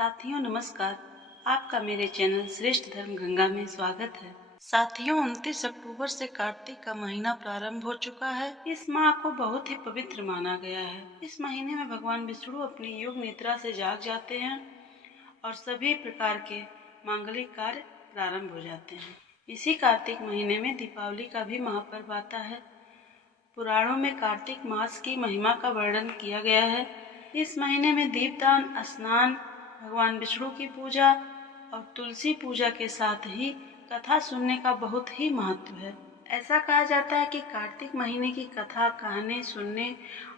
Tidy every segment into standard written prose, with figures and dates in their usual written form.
साथियों नमस्कार। आपका मेरे चैनल श्रेष्ठ धर्म गंगा में स्वागत है। साथियों 29 अक्टूबर से कार्तिक का महीना प्रारंभ हो चुका है। इस माह को बहुत ही पवित्र माना गया है। इस महीने में भगवान विष्णु अपनी योग निद्रा से जाग जाते हैं और सभी प्रकार के मांगलिक कार्य प्रारंभ हो जाते हैं। इसी कार्तिक महीने में दीपावली का भी महापर्व आता है। पुराणों में कार्तिक मास की महिमा का वर्णन किया गया है। इस महीने में दीपदान, स्नान, भगवान विष्णु की पूजा और तुलसी पूजा के साथ ही कथा सुनने का बहुत ही महत्व है। ऐसा कहा जाता है कि कार्तिक महीने की कथा कहने, सुनने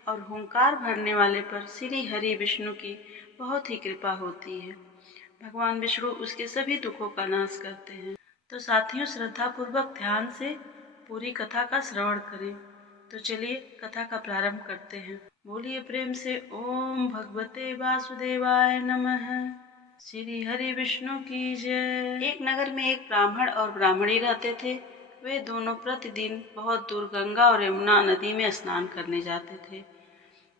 और हुंकार भरने वाले पर श्री हरि विष्णु की बहुत ही कृपा होती है। भगवान विष्णु उसके सभी दुखों का नाश करते हैं। तो साथियों श्रद्धा पूर्वक ध्यान से पूरी कथा का श्रवण करें। तो चलिए कथा का प्रारंभ करते हैं। बोलिए प्रेम से ओम भगवते वासुदेवाय नमः। श्री हरि विष्णु की जय। एक नगर में एक ब्राह्मण और ब्राह्मणी रहते थे। वे दोनों प्रतिदिन बहुत दूर गंगा और यमुना नदी में स्नान करने जाते थे।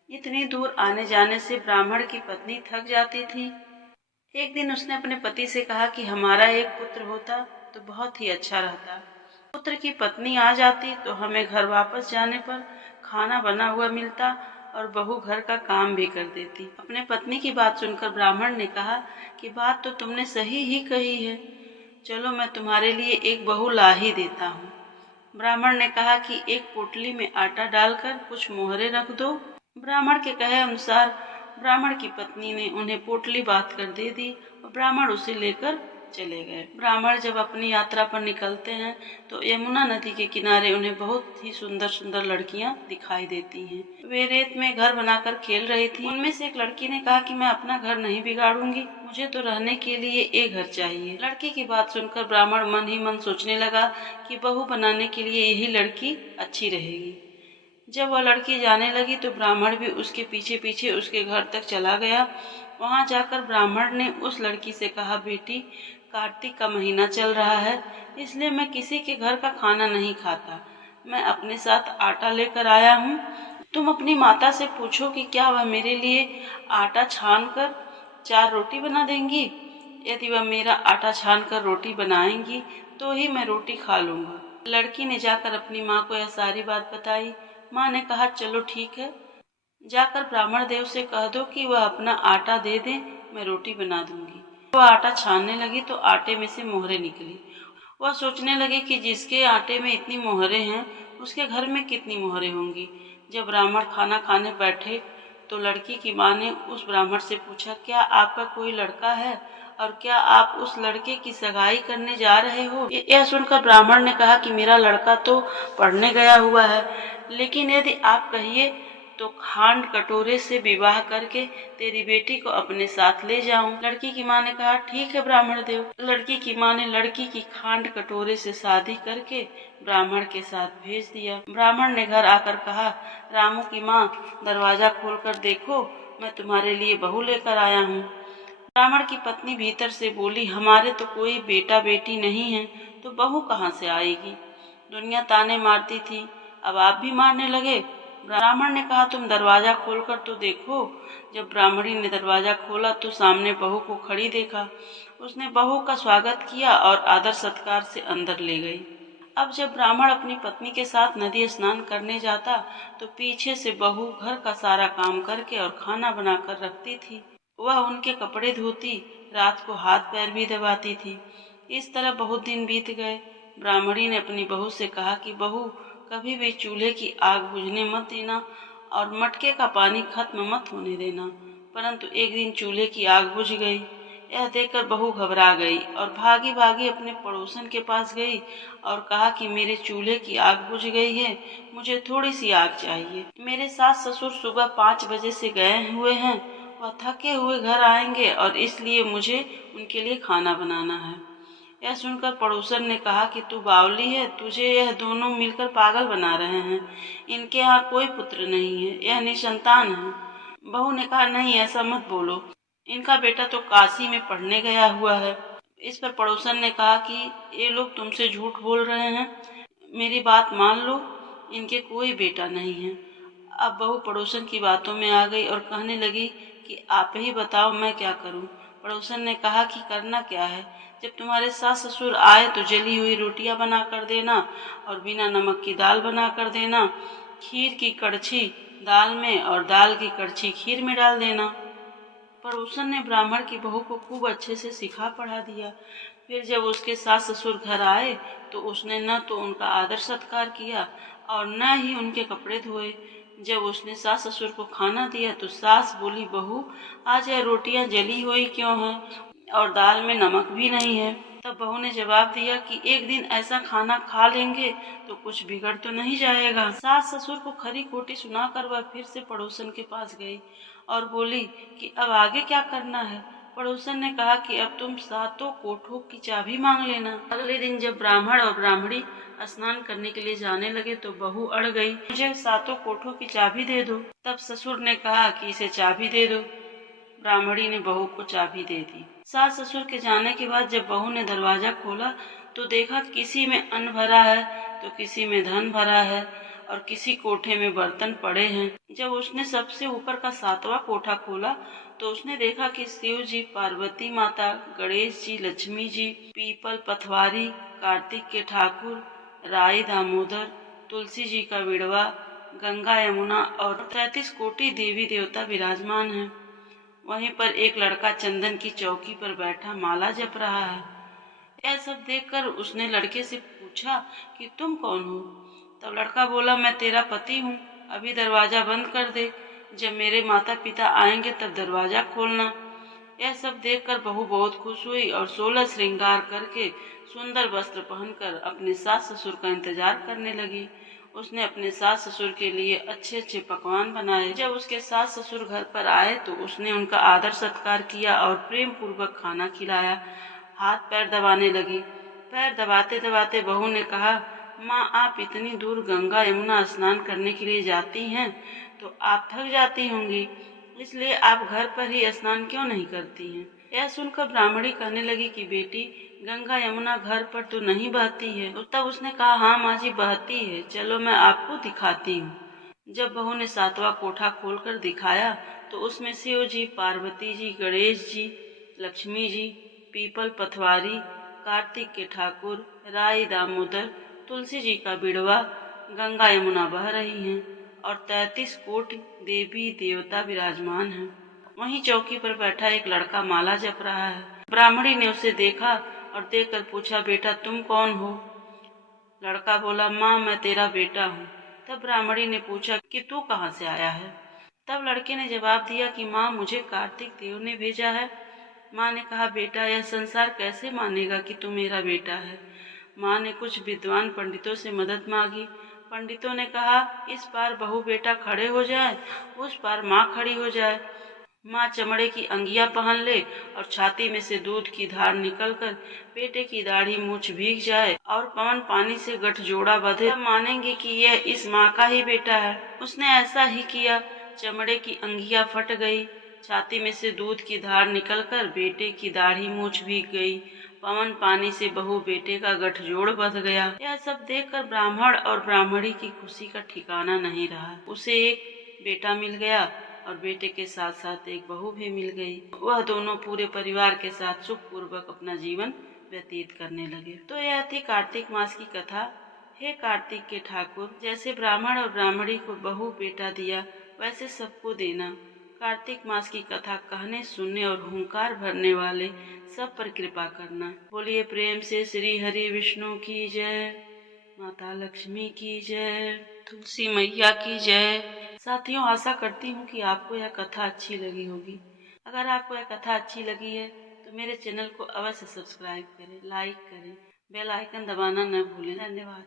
इतनी दूर आने जाने से ब्राह्मण की पत्नी थक जाती थी। एक दिन उसने अपने पति से कहा कि हमारा एक पुत्र होता तो बहुत ही अच्छा रहता। पुत्र की पत्नी आ जाती तो हमें घर वापस जाने पर खाना बना हुआ मिलता और बहू घर का काम भी कर देती। अपने पत्नी की बात सुनकर ब्राह्मण ने कहा कि बात तो तुमने सही ही कही है, चलो मैं तुम्हारे लिए एक बहू ला ही देता हूँ। ब्राह्मण ने कहा कि एक पोटली में आटा डालकर कुछ मोहरे रख दो। ब्राह्मण के कहे अनुसार ब्राह्मण की पत्नी ने उन्हें पोटली बांध कर दे दी और ब्राह्मण उसे लेकर चले गए। ब्राह्मण जब अपनी यात्रा पर निकलते हैं तो यमुना नदी के किनारे उन्हें बहुत ही सुंदर सुंदर लड़कियां दिखाई देती हैं। वे रेत में घर बनाकर खेल रही थी। उनमें से एक लड़की ने कहा कि मैं अपना घर नहीं बिगाड़ूंगी, मुझे तो रहने के लिए एक घर चाहिए। लड़की की बात सुनकर ब्राह्मण मन ही मन सोचने लगा कि बहू बनाने के लिए यही लड़की अच्छी रहेगी। जब वह लड़की जाने लगी तो ब्राह्मण भी उसके पीछे पीछे उसके घर तक चला गया। वहां जाकर ब्राह्मण ने उस लड़की से कहा, बेटी कार्तिक का महीना चल रहा है, इसलिए मैं किसी के घर का खाना नहीं खाता। मैं अपने साथ आटा लेकर आया हूँ। तुम अपनी माता से पूछो कि क्या वह मेरे लिए आटा छान कर 4 रोटी बना देंगी। यदि वह मेरा आटा छान कर रोटी बनाएंगी तो ही मैं रोटी खा लूंगा। लड़की ने जाकर अपनी माँ को यह सारी बात बताई। माँ ने कहा चलो ठीक है, जाकर ब्राह्मण देव से कह दो कि वह अपना आटा दे दें, मैं रोटी बना दूंगी। वह आटा छानने लगी तो आटे में से मोहरे निकली। वह सोचने लगी कि जिसके आटे में इतनी मोहरे हैं उसके घर में कितनी मोहरे होंगी। जब ब्राह्मण खाना खाने बैठे तो लड़की की माँ ने उस ब्राह्मण से पूछा, क्या आपका कोई लड़का है और क्या आप उस लड़के की सगाई करने जा रहे हो। यह सुनकर ब्राह्मण ने कहा कि मेरा लड़का तो पढ़ने गया हुआ है, लेकिन यदि आप कहिए तो खांड कटोरे से विवाह करके तेरी बेटी को अपने साथ ले जाऊं। लड़की की माँ ने कहा ठीक है ब्राह्मण देव। लड़की की माँ ने लड़की की खांड कटोरे से शादी करके ब्राह्मण के साथ भेज दिया। ब्राह्मण ने घर आकर कहा, रामू की माँ दरवाजा खोलकर देखो, मैं तुम्हारे लिए बहू लेकर आया हूँ। ब्राह्मण की पत्नी भीतर से बोली, हमारे तो कोई बेटा बेटी नहीं है तो बहू कहाँ से आएगी। दुनिया ताने मारती थी, अब आप भी मारने लगे। ब्राह्मण ने कहा तुम दरवाजा खोलकर तो देखो। जब ब्राह्मणी ने दरवाजा खोला तो सामने बहू को खड़ी देखा। उसने बहू का स्वागत किया और आदर सत्कार से अंदर ले गई। अब जब ब्राह्मण अपनी पत्नी के साथ नदी स्नान करने जाता तो पीछे से बहू घर का सारा काम करके और खाना बनाकर रखती थी। वह उनके कपड़े धोती, रात को हाथ पैर भी दबाती थी। इस तरह बहुत दिन बीत गए। ब्राह्मणी ने अपनी बहू से कहा कि बहू कभी भी चूल्हे की आग बुझने मत देना और मटके का पानी खत्म मत होने देना। परंतु एक दिन चूल्हे की आग बुझ गई। यह देखकर बहू घबरा गई और भागी भागी अपने पड़ोसन के पास गई और कहा कि मेरे चूल्हे की आग बुझ गई है, मुझे थोड़ी सी आग चाहिए। मेरे सास ससुर सुबह 5 बजे से गए हुए हैं, वह थके हुए घर आएंगे और इसलिए मुझे उनके लिए खाना बनाना है। यह सुनकर पड़ोसन ने कहा कि तू बावली है, तुझे यह दोनों मिलकर पागल बना रहे हैं। इनके यहाँ कोई पुत्र नहीं है, यह निसंतान है। बहू ने कहा नहीं ऐसा मत बोलो, इनका बेटा तो काशी में पढ़ने गया हुआ है। इस पर पड़ोसन ने कहा कि ये लोग तुमसे झूठ बोल रहे हैं, मेरी बात मान लो, इनके कोई बेटा नहीं है। अब बहू पड़ोसन की बातों में आ गई और कहने लगी कि आप ही बताओ मैं क्या करूं। पड़ोसन ने कहा कि करना क्या है, जब तुम्हारे सास ससुर आए तो जली हुई रोटियां बना कर देना और बिना नमक की दाल बना कर देना, खीर की कड़छी दाल में और दाल की कड़छी खीर में डाल देना। पड़ोसन ने ब्राह्मण की बहू को खूब अच्छे से सिखा पढ़ा दिया। फिर जब उसके सास ससुर घर आए तो उसने न तो उनका आदर सत्कार किया और न ही उनके कपड़े धोए। जब उसने सास ससुर को खाना दिया तो सास बोली, बहू आज यह रोटियां जली हुई क्यों हैं और दाल में नमक भी नहीं है। तब बहू ने जवाब दिया कि एक दिन ऐसा खाना खा लेंगे तो कुछ बिगड़ तो नहीं जाएगा। सास ससुर को खरी खोटी सुनाकर वह फिर से पड़ोसन के पास गई और बोली कि अब आगे क्या करना है। पड़ोसन ने कहा कि अब तुम सातों कोठों की चाबी मांग लेना। अगले दिन जब ब्राह्मण और ब्राह्मणी स्नान करने के लिए जाने लगे तो बहू अड़ गई, मुझे सातों कोठों की चाबी दे दो। तब ससुर ने कहा कि इसे चाबी दे दो। ब्राह्मणी ने बहू को चाबी दे दी। सास ससुर के जाने के बाद जब बहू ने दरवाजा खोला तो देखा किसी में अन्न भरा है तो किसी में धन भरा है और किसी कोठे में बर्तन पड़े हैं। जब उसने सबसे ऊपर का सातवां कोठा खोला तो उसने देखा कि शिव जी, पार्वती माता, गणेश जी, लक्ष्मी जी, पीपल पथवारी, कार्तिक के ठाकुर, राई दामोदर, तुलसी जी का विड़वा, गंगा यमुना और 33 कोटि देवी देवता विराजमान हैं। वहीं पर एक लड़का चंदन की चौकी पर बैठा माला जप रहा है। यह सब देखकर उसने लड़के से पूछा कि तुम कौन हो। तब लड़का बोला, मैं तेरा पति हूँ, अभी दरवाजा बंद कर दे, जब मेरे माता पिता आएंगे तब दरवाजा खोलना। यह सब देखकर बहू बहुत खुश हुई और 16 श्रृंगार करके सुंदर वस्त्र पहनकर अपने सास ससुर का इंतजार करने लगी। उसने अपने सास ससुर के लिए अच्छे अच्छे पकवान बनाए। जब उसके सास ससुर घर पर आए तो उसने उनका आदर सत्कार किया और प्रेम पूर्वक खाना खिलाया। हाथ पैर दबाने लगी। पैर दबाते दबाते बहू ने कहा, माँ आप इतनी दूर गंगा यमुना स्नान करने के लिए जाती हैं तो आप थक जाती होंगी, इसलिए आप घर पर ही स्नान क्यों नहीं करती हैं। यह सुनकर ब्राह्मणी कहने लगी कि बेटी गंगा यमुना घर पर तो नहीं बहती है। तब उसने कहा, हाँ माँ जी बहती है, चलो मैं आपको दिखाती हूँ। जब बहू ने सातवां कोठा खोलकर दिखाया तो उसमें शिव जी, पार्वती जी, गणेश जी, लक्ष्मी जी, पीपल पथवारी, कार्तिक के ठाकुर, राई दामोदर, तुलसी जी का बिड़वा, गंगा यमुना बह रही हैं और 33 कोटि देवी देवता विराजमान हैं। वहीं चौकी पर बैठा एक लड़का माला जप रहा है। ब्राह्मणी ने उसे देखा और देखकर पूछा, बेटा तुम कौन हो। लड़का बोला, माँ मैं तेरा बेटा हूँ। तब ब्राह्मणी ने पूछा कि तू कहाँ से आया है। तब लड़के ने जवाब दिया कि माँ मुझे कार्तिक देव ने भेजा है। माँ ने कहा, बेटा यह संसार कैसे मानेगा कि तू मेरा बेटा है। माँ ने कुछ विद्वान पंडितों से मदद मांगी। पंडितों ने कहा, इस पार बहू बेटा खड़े हो जाए, उस पार माँ खड़ी हो जाए। माँ चमड़े की अंगिया पहन ले और छाती में से दूध की धार निकलकर बेटे की दाढ़ी मूछ भीग जाए और पवन पानी से गठजोड़ा बंधे, तब मानेंगे कि यह इस माँ का ही बेटा है। उसने ऐसा ही किया। चमड़े की अंगिया फट गई, छाती में से दूध की धार निकलकर बेटे की दाढ़ी मूछ भीग गई, पवन पानी से बहू बेटे का गठजोड़ बंध गया। यह सब देखकर ब्राह्मण और ब्राह्मणी की खुशी का ठिकाना नहीं रहा। उसे एक बेटा मिल गया और बेटे के साथ साथ एक बहू भी मिल गई। वह दोनों पूरे परिवार के साथ सुख पूर्वक अपना जीवन व्यतीत करने लगे। तो यह थी कार्तिक मास की कथा। हे कार्तिक के ठाकुर, जैसे ब्राह्मण और ब्राह्मणी को बहू बेटा दिया वैसे सबको देना। कार्तिक मास की कथा कहने, सुनने और हुंकार भरने वाले सब पर कृपा करना। बोलिए प्रेम से श्री हरि विष्णु की जय, माता लक्ष्मी की जय, तुलसी मैया की जय। साथियों, आशा करती हूँ कि आपको यह कथा अच्छी लगी होगी। अगर आपको यह कथा अच्छी लगी है तो मेरे चैनल को अवश्य सब्सक्राइब करें, लाइक करें, बेल आइकन दबाना न भूलें। धन्यवाद।